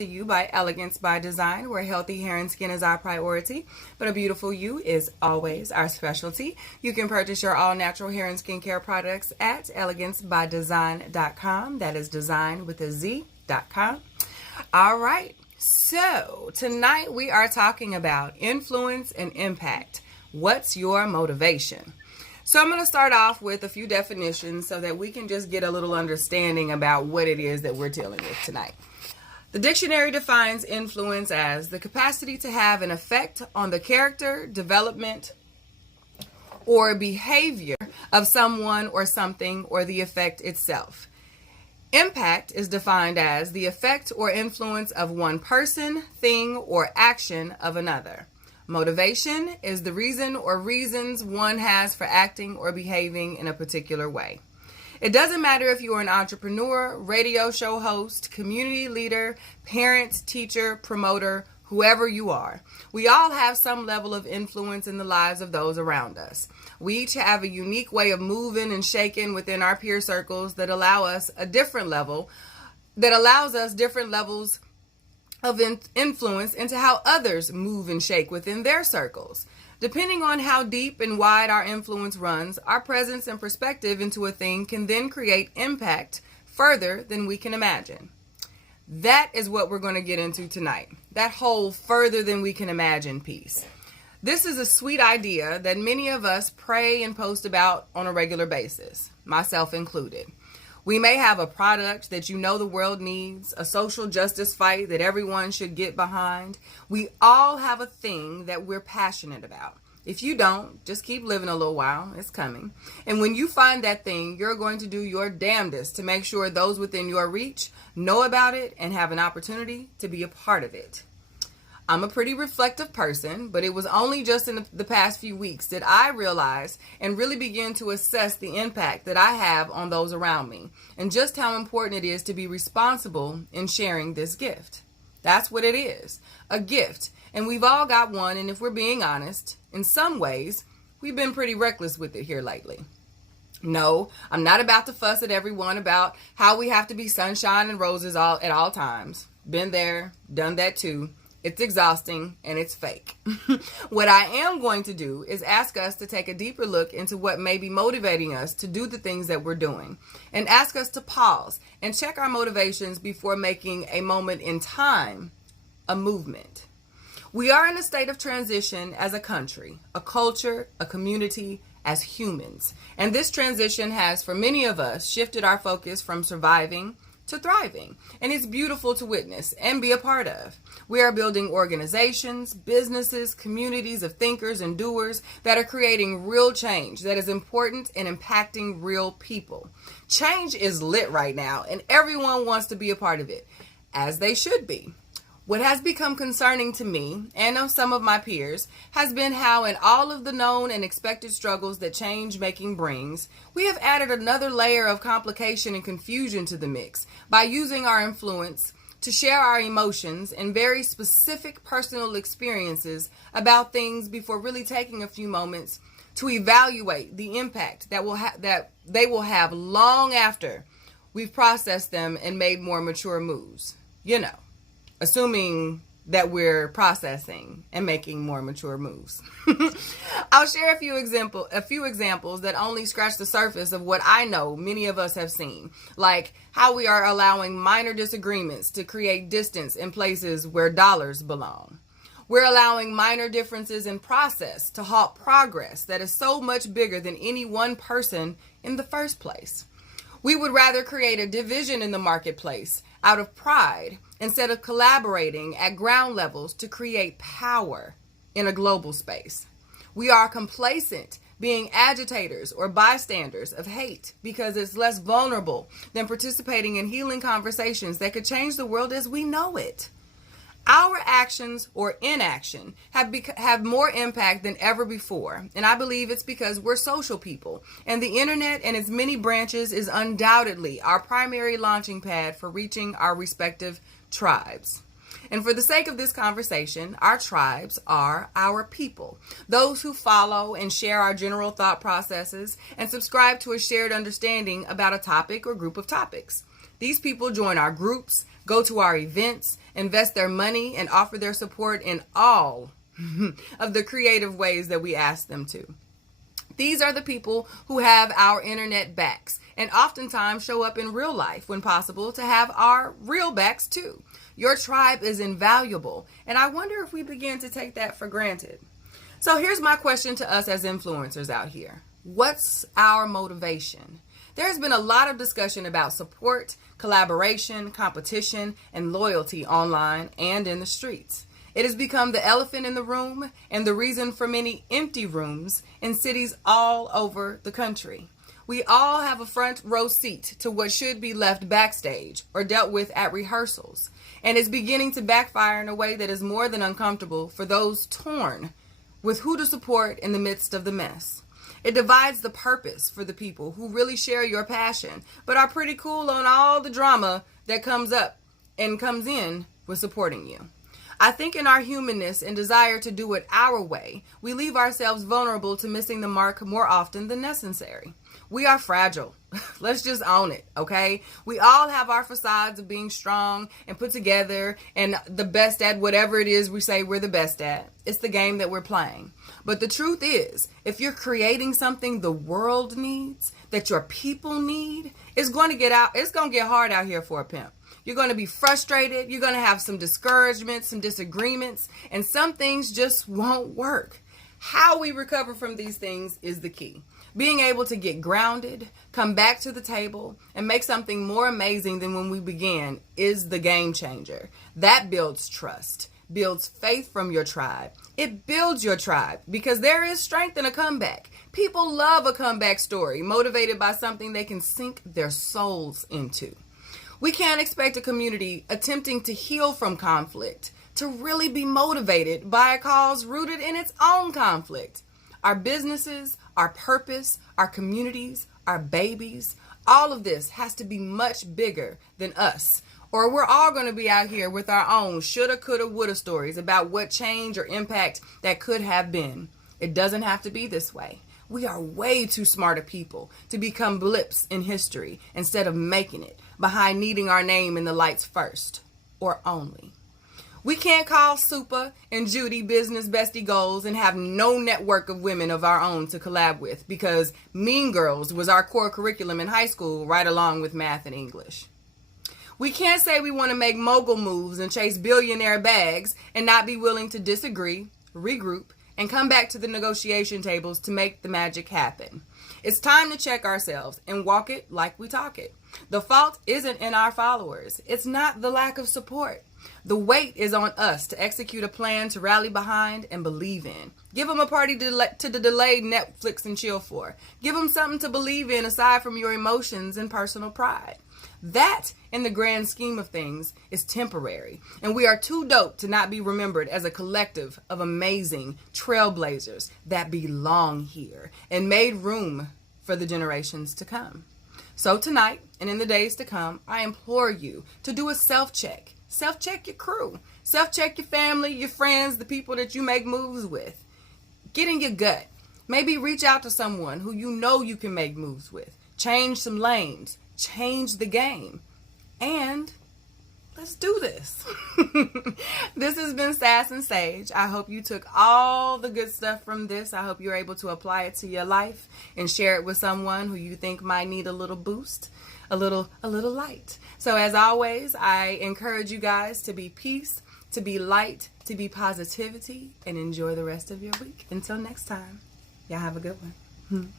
To you by Elegance by Design, where healthy hair and skin is our priority, but a beautiful you is always our specialty. You can purchase your all-natural hair and skincare products at elegancebydesign.com. That is design with a Z.com. All right, so tonight we are talking about influence and impact. What's your motivation? So I'm going to start off with a few definitions so that we can just get a little understanding about what it is that we're dealing with tonight. The dictionary defines influence as the capacity to have an effect on the character, development, or behavior of someone or something, or the effect itself. Impact is defined as the effect or influence of one person, thing, or action of another. Motivation is the reason or reasons one has for acting or behaving in a particular way. It doesn't matter if you are an entrepreneur, radio show host, community leader, parent, teacher, promoter, whoever you are. We all have some level of influence in the lives of those around us. We each have a unique way of moving and shaking within our peer circles that allows us different levels of influence into how others move and shake within their circles. Depending on how deep and wide our influence runs, our presence and perspective into a thing can then create impact further than we can imagine. That is what we're going to get into tonight. That whole further than we can imagine piece. This is a sweet idea that many of us pray and post about on a regular basis, myself included. We may have a product that you know the world needs, a social justice fight that everyone should get behind. We all have a thing that we're passionate about. If you don't, just keep living a little while. It's coming. And when you find that thing, you're going to do your damnedest to make sure those within your reach know about it and have an opportunity to be a part of it. I'm a pretty reflective person, but it was only just in the past few weeks that I realized and really began to assess the impact that I have on those around me and just how important it is to be responsible in sharing this gift. That's what it is, a gift. And we've all got one, and if we're being honest, in some ways, we've been pretty reckless with it here lately. No, I'm not about to fuss at everyone about how we have to be sunshine and roses at all times. Been there, done that too. It's exhausting and it's fake. What I am going to do is ask us to take a deeper look into what may be motivating us to do the things that we're doing, and ask us to pause and check our motivations before making a moment in time a movement. We are in a state of transition as a country, a culture, a community, as humans. And this transition has, for many of us, shifted our focus from surviving to thriving. And it's beautiful to witness and be a part of. We are building organizations, businesses, communities of thinkers and doers that are creating real change that is important and impacting real people. Change is lit right now, and everyone wants to be a part of it, as they should be. What has become concerning to me and of some of my peers has been how, in all of the known and expected struggles that change making brings, we have added another layer of complication and confusion to the mix by using our influence to share our emotions and very specific personal experiences about things before really taking a few moments to evaluate the impact that they will have long after we've processed them and made more mature moves. Assuming that we're processing and making more mature moves. I'll share a few examples that only scratch the surface of what I know many of us have seen, like how we are allowing minor disagreements to create distance in places where dollars belong. We're allowing minor differences in process to halt progress that is so much bigger than any one person in the first place. We would rather create a division in the marketplace out of pride instead of collaborating at ground levels to create power in a global space. We are complacent, being agitators or bystanders of hate because it's less vulnerable than participating in healing conversations that could change the world as we know it. Our actions or inaction have more impact than ever before, and I believe it's because we're social people, and the internet and its many branches is undoubtedly our primary launching pad for reaching our respective tribes. And for the sake of this conversation, our tribes are our people, those who follow and share our general thought processes and subscribe to a shared understanding about a topic or group of topics. These people join our groups, go to our events, invest their money, and offer their support in all of the creative ways that we ask them to. These are the people who have our internet backs and oftentimes show up in real life when possible to have our real backs too. Your tribe is invaluable, and I wonder if we begin to take that for granted. So here's my question to us as influencers out here. What's our motivation? There's been a lot of discussion about support, collaboration, competition, and loyalty online and in the streets. It has become the elephant in the room and the reason for many empty rooms in cities all over the country. We all have a front row seat to what should be left backstage or dealt with at rehearsals, and it's beginning to backfire in a way that is more than uncomfortable for those torn with who to support in the midst of the mess. It divides the purpose for the people who really share your passion, but are pretty cool on all the drama that comes up and comes in with supporting you. I think in our humanness and desire to do it our way, we leave ourselves vulnerable to missing the mark more often than necessary. We are fragile. Let's just own it, okay? We all have our facades of being strong and put together and the best at whatever it is we say we're the best at. It's the game that we're playing. But the truth is, if you're creating something the world needs, that your people need, it's going to get hard out here for a pimp. You're going to be frustrated. You're going to have some discouragement, some disagreements, and some things just won't work. How we recover from these things is the key. Being able to get grounded, come back to the table, and make something more amazing than when we began is the game changer. That builds trust, builds faith from your tribe. It builds your tribe because there is strength in a comeback. People love a comeback story motivated by something they can sink their souls into. We can't expect a community attempting to heal from conflict to really be motivated by a cause rooted in its own conflict. Our businesses, our purpose, our communities, our babies, all of this has to be much bigger than us. Or we're all going to be out here with our own shoulda, coulda, woulda stories about what change or impact that could have been. It doesn't have to be this way. We are way too smart a people to become blips in history instead of making it behind needing our name in the lights first or only. We can't call Supa and Judy business bestie goals and have no network of women of our own to collab with because Mean Girls was our core curriculum in high school right along with math and English. We can't say we want to make mogul moves and chase billionaire bags and not be willing to disagree, regroup, and come back to the negotiation tables to make the magic happen. It's time to check ourselves and walk it like we talk it. The fault isn't in our followers. It's not the lack of support. The weight is on us to execute a plan to rally behind and believe in. Give them a party to the delayed Netflix and chill for. Give them something to believe in aside from your emotions and personal pride. That, in the grand scheme of things, is temporary, and we are too dope to not be remembered as a collective of amazing trailblazers that belong here and made room for the generations to come. So tonight, and in the days to come, I implore you to do a self-check. Self-check your crew. Self-check your family, your friends, the people that you make moves with. Get in your gut. Maybe reach out to someone who you know you can make moves with. Change some lanes. Change the game. And let's do this. This has been Sass and Sage. I hope you took all the good stuff from this. I hope you're able to apply it to your life and share it with someone who you think might need a little boost, a little light. So as always, I encourage you guys to be peace, to be light, to be positivity, and enjoy the rest of your week. Until next time, y'all have a good one.